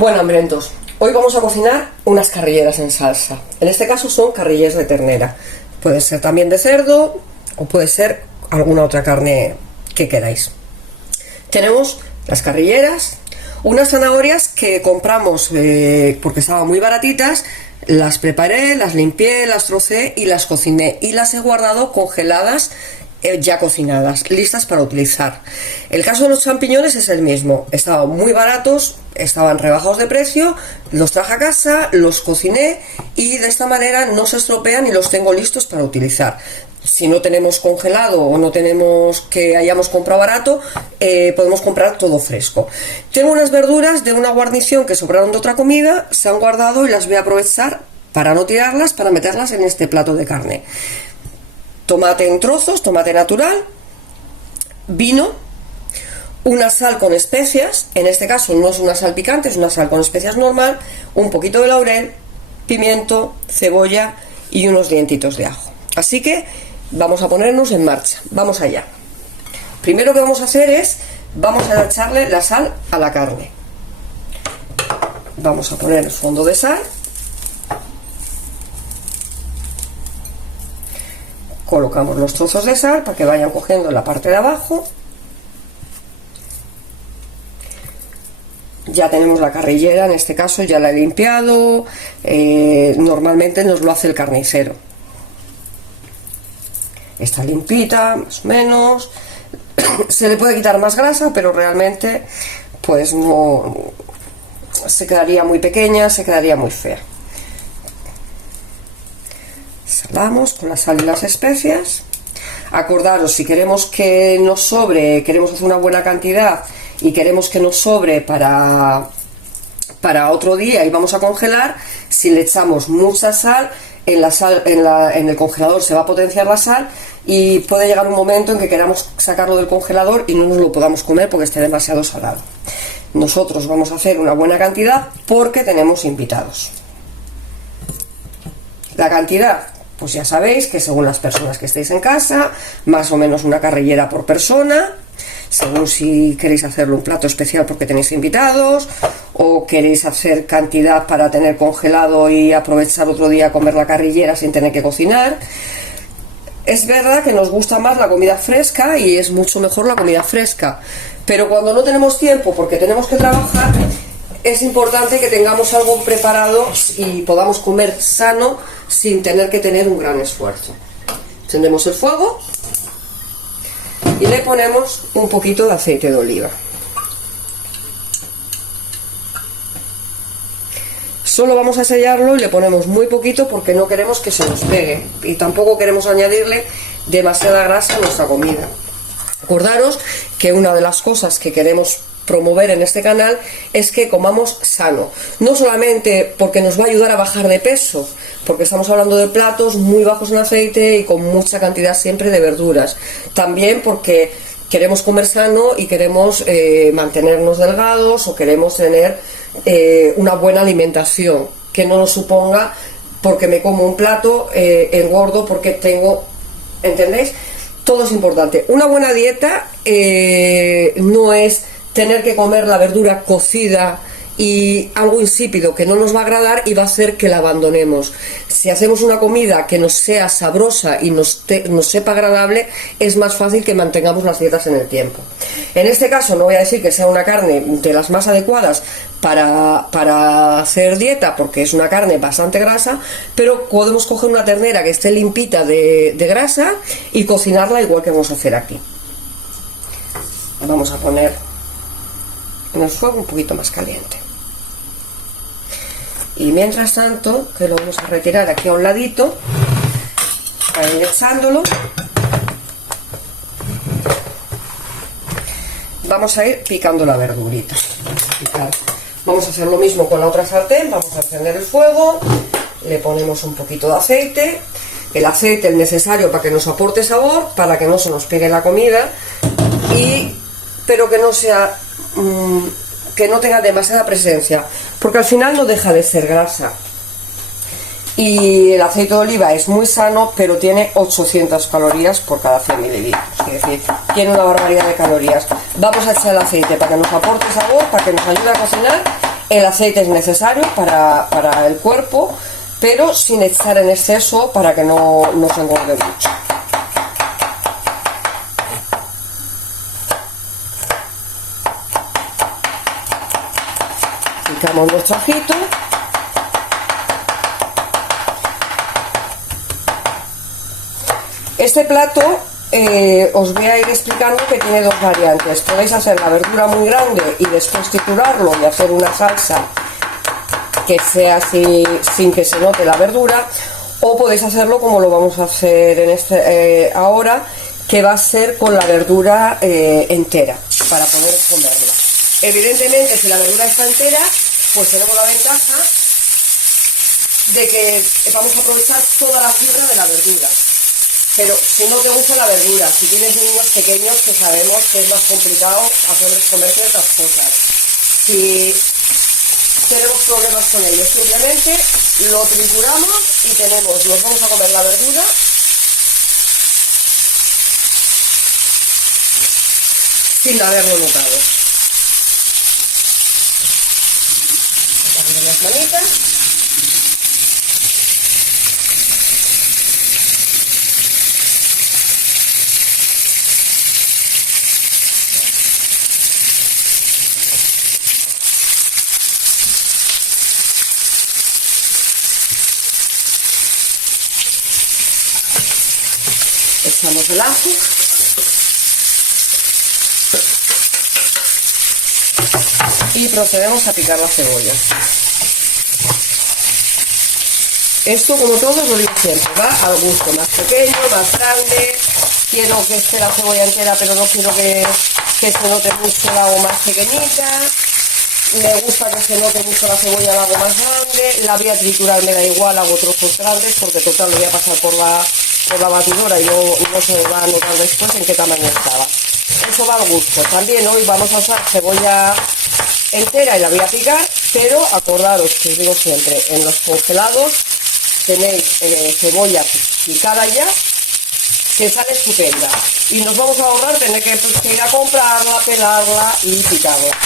Bueno, hambrientos, hoy vamos a cocinar unas carrilleras en salsa. En este caso son carrilleras de ternera. Puede ser también de cerdo o puede ser alguna otra carne que queráis. Tenemos las carrilleras, unas zanahorias que compramos porque estaban muy baratitas. Las preparé, las limpié, las trocé y las cociné y las he guardado congeladas, ya cocinadas, listas para utilizar. El caso de los champiñones es el mismo, estaban muy baratos, estaban rebajados de precio, los traje a casa, los cociné y de esta manera no se estropean y los tengo listos para utilizar. Si no tenemos congelado o no tenemos que hayamos comprado barato, podemos comprar todo fresco. Tengo unas verduras de una guarnición que sobraron de otra comida, se han guardado y las voy a aprovechar para no tirarlas, para meterlas en este plato de carne. Tomate en trozos, tomate natural, vino, una sal con especias, en este caso no es una sal picante, es una sal con especias normal, un poquito de laurel, pimiento, cebolla y unos dientitos de ajo. Así que vamos a ponernos en marcha, vamos allá. Primero que vamos a hacer es, vamos a echarle la sal a la carne. Vamos a poner el fondo de sal. Colocamos los trozos de sal para que vayan cogiendo la parte de abajo. Ya tenemos la carrillera, en este caso ya la he limpiado. Normalmente nos lo hace el carnicero. Está limpita, más o menos. Se le puede quitar más grasa, pero realmente pues no, se quedaría muy pequeña, se quedaría muy fea. Salamos con la sal y las especias. Acordaros, si queremos que nos sobre, queremos hacer una buena cantidad y queremos que nos sobre para otro día y vamos a congelar, si le echamos mucha sal, en el congelador se va a potenciar la sal y puede llegar un momento en que queramos sacarlo del congelador y no nos lo podamos comer porque esté demasiado salado. Nosotros vamos a hacer una buena cantidad porque tenemos invitados. La cantidad, pues ya sabéis que según las personas que estéis en casa, más o menos una carrillera por persona, según si queréis hacerlo un plato especial porque tenéis invitados o queréis hacer cantidad para tener congelado y aprovechar otro día a comer la carrillera sin tener que cocinar. Es verdad que nos gusta más la comida fresca y es mucho mejor la comida fresca, pero cuando no tenemos tiempo porque tenemos que trabajar, es importante que tengamos algo preparado y podamos comer sano sin tener que tener un gran esfuerzo. Encendemos el fuego y le ponemos un poquito de aceite de oliva. Solo vamos a sellarlo y le ponemos muy poquito porque no queremos que se nos pegue y tampoco queremos añadirle demasiada grasa a nuestra comida. Acordaros que una de las cosas que queremos promover en este canal es que comamos sano, no solamente porque nos va a ayudar a bajar de peso, porque estamos hablando de platos muy bajos en aceite y con mucha cantidad siempre de verduras, también porque queremos comer sano y queremos mantenernos delgados o queremos tener una buena alimentación, que no nos suponga porque me como un plato engordo porque tengo, ¿entendéis? Todo es importante. Una buena dieta no es tener que comer la verdura cocida y algo insípido que no nos va a agradar y va a hacer que la abandonemos. Si hacemos una comida que nos sea sabrosa y nos sepa agradable, es más fácil que mantengamos las dietas en el tiempo. En este caso no voy a decir que sea una carne de las más adecuadas para hacer dieta, porque es una carne bastante grasa, pero podemos coger una ternera que esté limpita de grasa y cocinarla igual que vamos a hacer aquí. Vamos a poner en el fuego un poquito más caliente. Y mientras tanto, que lo vamos a retirar aquí a un ladito, para ir echándolo, vamos a ir picando la verdurita. Vamos a hacer lo mismo con la otra sartén, vamos a encender el fuego, le ponemos un poquito de aceite, el aceite es necesario para que nos aporte sabor, para que no se nos pegue la comida, pero que no sea que no tenga demasiada presencia, porque al final no deja de ser grasa. Y el aceite de oliva es muy sano, pero tiene 800 calorías por cada 100 mililitros, es decir, tiene una barbaridad de calorías. Vamos a echar el aceite para que nos aporte sabor, para que nos ayude a cocinar El aceite es necesario para el cuerpo, pero sin echar en exceso para que no se engorde mucho. Picamos nuestro ajito. Este plato os voy a ir explicando que tiene dos variantes. Podéis hacer la verdura muy grande y después triturarlo y hacer una salsa que sea así sin que se note la verdura, o podéis hacerlo como lo vamos a hacer en ahora, que va a ser con la verdura entera para poder comerla. Evidentemente, si la verdura está entera, pues tenemos la ventaja de que vamos a aprovechar toda la fibra de la verdura. Pero si no te gusta la verdura, si tienes niños pequeños, que sabemos que es más complicado hacerles comer que otras cosas. Si tenemos problemas con ellos, simplemente lo trituramos y nos vamos a comer la verdura sin haberlo notado. Sacamos las manitas. Echamos el ajo y procedemos a picar la cebolla. Esto, como todo, lo digo siempre, va al gusto, más pequeño, más grande. Quiero que esté la cebolla entera, pero no quiero que se note mucho, la hago más pequeñita. Me gusta que se note mucho la cebolla, la hago más grande. La voy a triturar, me da igual, hago trozos grandes, porque total lo voy a pasar por la batidora y no se va a notar después en qué tamaño estaba. Eso va al gusto. También hoy vamos a usar cebolla entera y la voy a picar, pero acordaros que os digo siempre, en los congelados tenéis cebolla picada ya, que sale estupenda, y nos vamos a ahorrar tener que ir a comprarla, pelarla y picarla.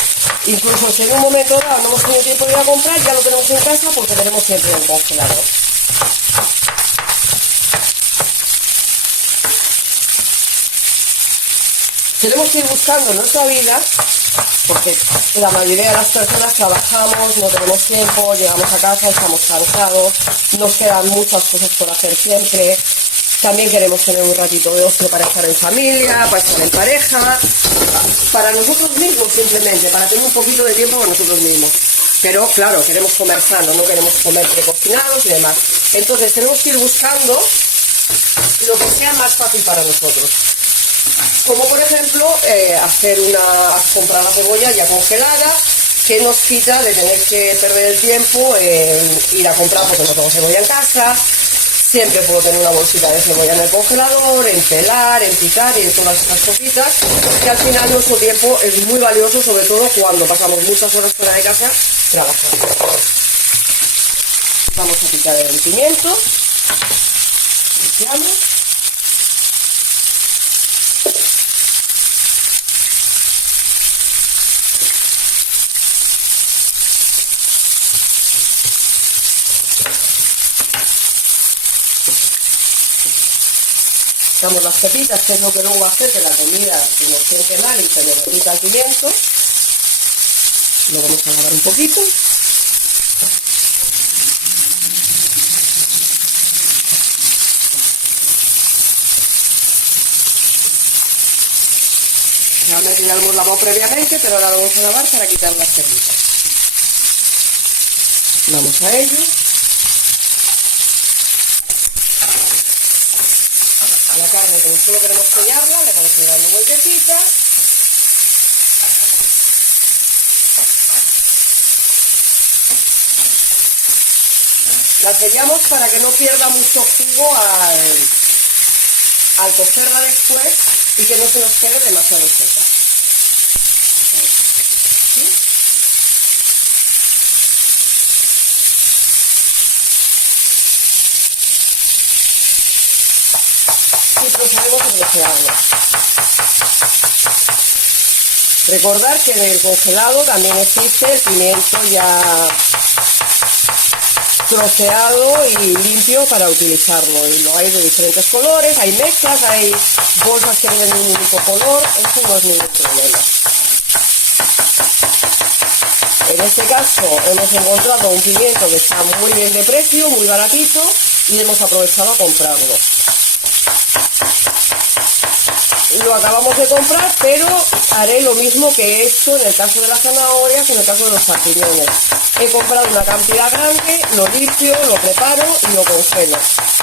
Incluso si en un momento dado no hemos tenido tiempo de ir a comprar, ya lo tenemos en casa porque tenemos siempre el congelador. Tenemos que ir buscando en nuestra vida, porque la mayoría de las personas trabajamos, no tenemos tiempo, llegamos a casa, estamos cansados, nos quedan muchas cosas por hacer siempre. También queremos tener un ratito de ocio para estar en familia, para estar en pareja, para nosotros mismos simplemente, para tener un poquito de tiempo con nosotros mismos. Pero claro, queremos comer sano, no queremos comer precocinados y demás. Entonces tenemos que ir buscando lo que sea más fácil para nosotros. Como por ejemplo, comprar la cebolla ya congelada, que nos quita de tener que perder el tiempo en ir a comprar porque no tengo cebolla en casa. Siempre puedo tener una bolsita de cebolla en el congelador, en pelar, en picar y en todas estas cositas, que al final nuestro tiempo es muy valioso, sobre todo cuando pasamos muchas horas fuera de casa trabajando. Vamos a picar el pimiento. Picamos. Damos las pepitas, que es lo que luego va a hacer que la comida se nos siente mal y se nos repita el pimiento. Lo vamos a lavar un poquito. Realmente ya lo hemos lavado previamente, pero ahora lo vamos a lavar para quitar las pepitas. Vamos a ello. La carne, como solo queremos sellarla, le vamos a dar una vueltecita. La sellamos para que no pierda mucho jugo al cocerla después y que no se nos quede demasiado seca. ¿Sí? Y procedemos a bloquearlo. Recordar que en el congelado también existe el pimiento ya troceado y limpio para utilizarlo, y lo hay de diferentes colores, hay mezclas, hay bolsas que vienen de un único color, eso no es ningún problema. En este caso hemos encontrado un pimiento que está muy bien de precio, muy baratito, y hemos aprovechado a comprarlo. Lo acabamos de comprar, pero haré lo mismo que he hecho en el caso de las zanahorias, en el caso de los champiñones. He comprado una cantidad grande, lo limpio, lo preparo y lo congelo.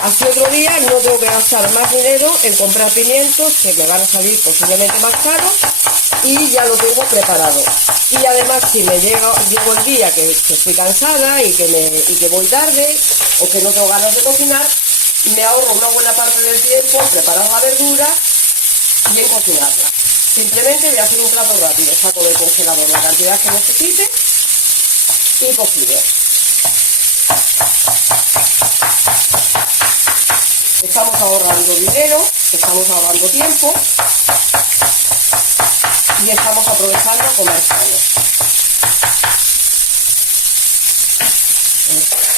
Así otro día no tengo que gastar más dinero en comprar pimientos que me van a salir posiblemente más caros, y ya lo tengo preparado. Y además, si me llego el día que estoy cansada y que voy tarde o que no tengo ganas de cocinar, me ahorro una buena parte del tiempo en preparar la verdura y en cocinarla. Simplemente voy a hacer un plato rápido, saco del congelador la cantidad que necesite y cocino. Estamos ahorrando dinero, estamos ahorrando tiempo y estamos aprovechando a comer sano.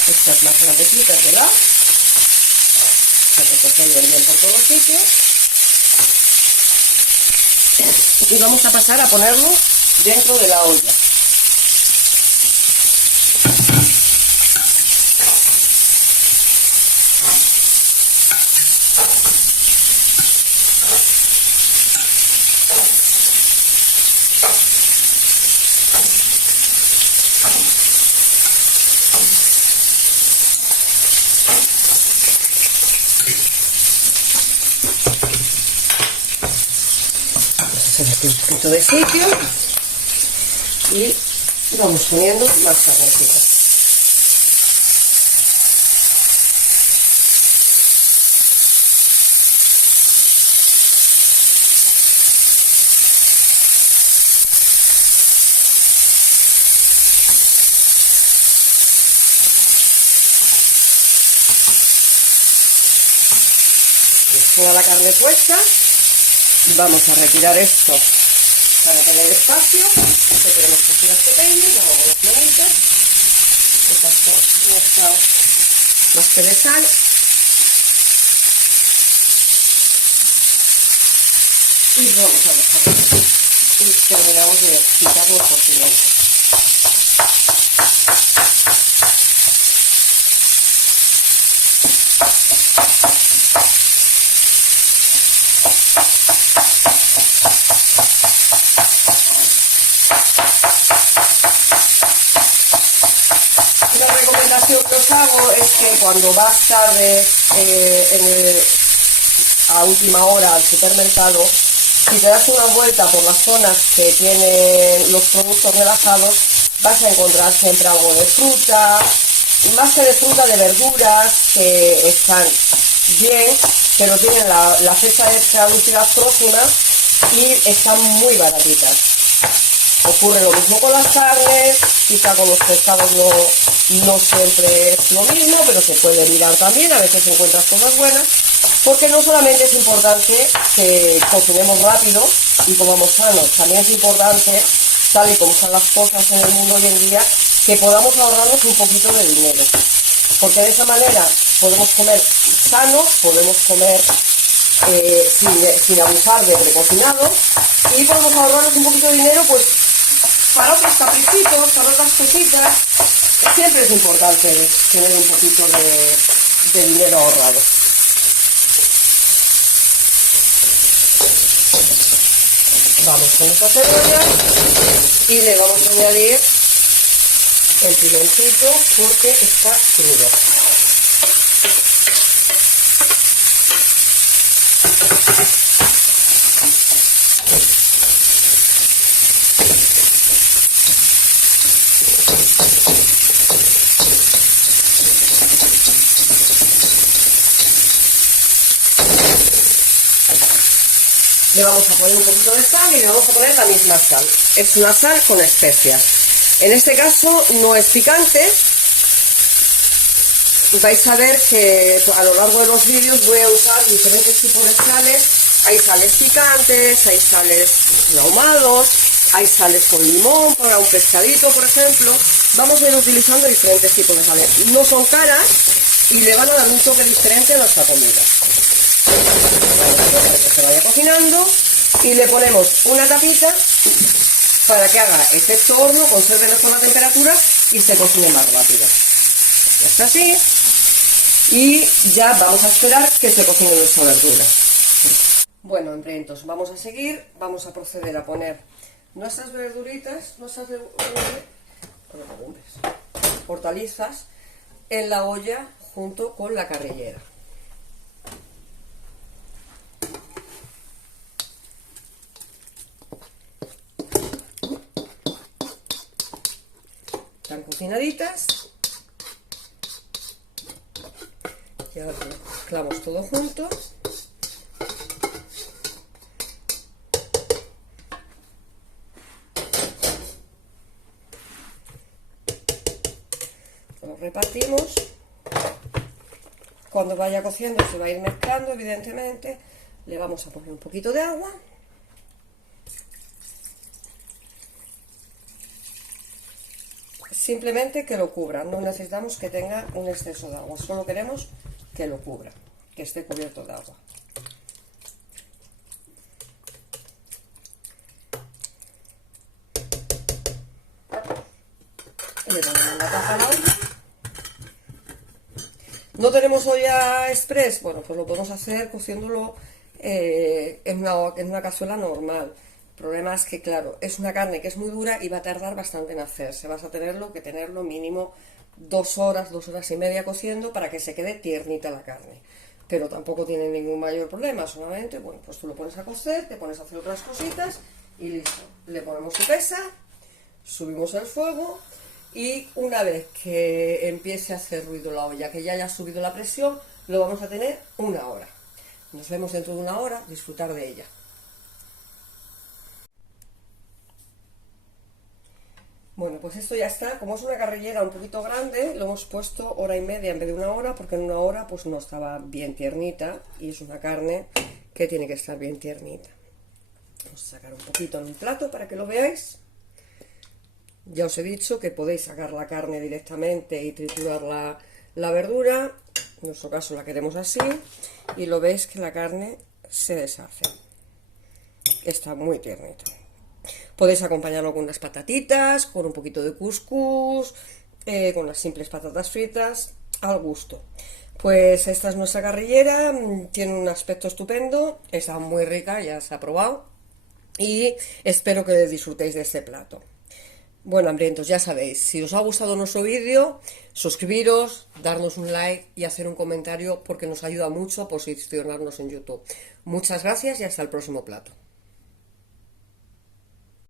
Estas más grandecitas, ¿verdad? Para que se queden bien por todos los sitios. Y vamos a pasar a ponerlo dentro de la olla. Hacer aquí un poquito de sitio y vamos poniendo más carnecita. Toda la carne puesta. Vamos a retirar esto para tener espacio. Aquí tenemos cositas pequeñas, llamamos las manitas. Esto no está más que de sal. Y vamos a dejarlo. Y terminamos de quitar los cocidos. Una recomendación que os hago es que cuando vas tarde a última hora al supermercado, si te das una vuelta por las zonas que tienen los productos relajados, vas a encontrar siempre algo de fruta, más que de fruta, de verduras que están bien, pero tienen la fecha de caducidad próxima y están muy baratitas. Ocurre lo mismo con las carnes, quizá con los pescados no siempre es lo mismo, pero se puede mirar también, a veces encuentras cosas buenas, porque no solamente es importante que cocinemos rápido y comamos sanos, también es importante, tal y como están las cosas en el mundo hoy en día, que podamos ahorrarnos un poquito de dinero, porque de esa manera podemos comer sanos, podemos comer sin abusar de precocinado, y podemos ahorrarnos un poquito de dinero pues para otros caprichitos, para otras cositas. Siempre es importante tener un poquito de dinero ahorrado. Vamos con esta cebolla y le vamos a añadir el pimentito porque está crudo. Le vamos a poner un poquito de sal y le vamos a poner la misma sal. Es una sal con especias. En este caso no es picante. Vais a ver que a lo largo de los vídeos voy a usar diferentes tipos de sales. Hay sales picantes, hay sales ahumados, hay sales con limón para un pescadito, por ejemplo. Vamos a ir utilizando diferentes tipos de sales. No son caras y le van a dar un toque diferente a nuestra comida. Que se vaya cocinando y le ponemos una tapita para que haga efecto horno, conserve mejor la temperatura y se cocine más rápido. Ya está así. Y ya vamos a esperar que se cocine nuestra verdura. Bueno, hambrientos, vamos a seguir. Vamos a proceder a poner nuestras verduritas, hortalizas en la olla junto con la carrillera. Están cocinaditas. Y ahora mezclamos todo junto. Lo repartimos. Cuando vaya cociendo se va a ir mezclando, evidentemente. Le vamos a poner un poquito de agua. Simplemente que lo cubra, no necesitamos que tenga un exceso de agua, solo queremos que lo cubra, que esté cubierto de agua. Le ponemos la tapa a la olla. ¿No tenemos olla express? Bueno, pues lo podemos hacer cociéndolo en una cazuela normal. El problema es que, claro, es una carne que es muy dura y va a tardar bastante en hacerse. Vas a tenerlo mínimo 2 horas, 2 horas y media cociendo para que se quede tiernita la carne. Pero tampoco tiene ningún mayor problema, solamente, bueno, pues tú lo pones a cocer, te pones a hacer otras cositas y listo. Le ponemos su pesa, subimos el fuego y una vez que empiece a hacer ruido la olla, que ya haya subido la presión, lo vamos a tener 1 hora. Nos vemos dentro de 1 hora, disfrutar de ella. Bueno, pues esto ya está. Como es una carrillera un poquito grande, lo hemos puesto 1 hora y media en vez de 1 hora, porque en 1 hora pues no estaba bien tiernita y es una carne que tiene que estar bien tiernita. Vamos a sacar un poquito en un plato para que lo veáis. Ya os he dicho que podéis sacar la carne directamente y triturar la verdura. En nuestro caso la queremos así y lo veis que la carne se deshace. Está muy tiernita. Podéis acompañarlo con unas patatitas, con un poquito de cuscús, con las simples patatas fritas, al gusto. Pues esta es nuestra carrillera, tiene un aspecto estupendo, está muy rica, ya se ha probado y espero que disfrutéis de este plato. Bueno, hambrientos, ya sabéis, si os ha gustado nuestro vídeo, suscribiros, darnos un like y hacer un comentario porque nos ayuda mucho a posicionarnos en YouTube. Muchas gracias y hasta el próximo plato.